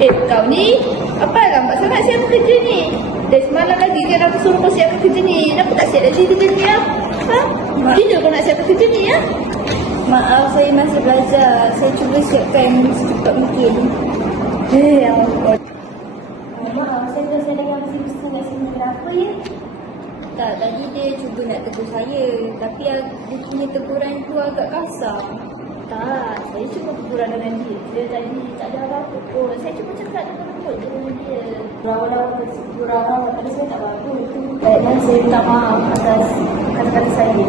Eh, kau ni, apa lambat sangat siap kerja ni? Dari semalam lagi kan aku suruh kau siap kerja ni. Kenapa tak siap lagi kerja ni, ya? Ha? Bila kau nak siap kerja ni, ya? Maaf, saya masih belajar. Saya cuba siapkan secepat mungkin. Eh, ya Allah. Ah, Maaf, saya dah saya dengar masih pesan kat sini. Kenapa ya? Tak, tadi dia cuba nak tegur saya. Tapi ag- dia punya teguran tu agak kasar. Tak, saya cuma kurang dengan dia. Dia tadi tak ada apa-apa pun. Saya cuma cakap dengan lembut je dengan dia. Rawa-rawa kurang tapi saya tak bagus. Baiklah, saya minta maaf atas kata-kata saya.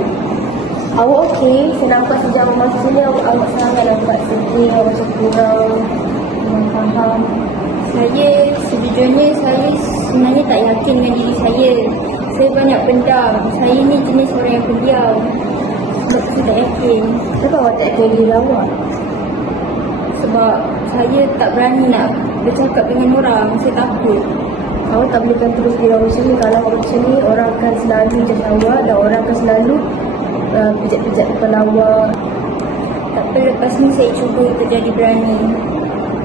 Awak okey? Saya nampak sejak awak masuk sini awak, awak sangat nampak sedih, awak macam kurang kurang faham. Saya, sejujurnya saya sebenarnya tak yakin dengan diri saya. Saya banyak pendam. Saya ni jenis orang yang pendiam. Saya tak yakin. Kenapa awak tak yakin diri awak? Sebab saya tak berani nak bercakap dengan orang. Saya takut. Awak tak boleh terus di ruang macam ni Kalau awak macam ni Orang akan selalu judge awak Dan orang akan selalu uh, Pijat-pijat kepala awak Tak apa, lepas ni saya cuba terjadi berani.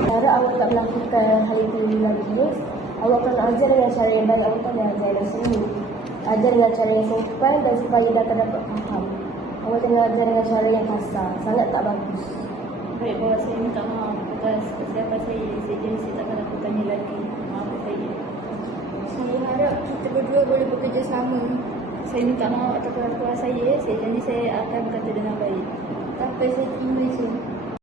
Cara awak tak melakukan hal itu lagi Awak akan ajar dengan cara yang baik Awak akan ajar dengan seni Ajar dengan cara yang sopan Dan supaya dia akan dapat faham Awak jangan ajar dengan cara yang kasar Sangat tak bagus Baik, bawa saya minta maaf atas kesilapan saya. Saya janji saya takkan lakukan ni lagi. Maaf saya. Saya harap kita berdua boleh bekerja sama. Saya minta maaf atas kelakuan saya. Saya janji saya akan berkata dengan baik.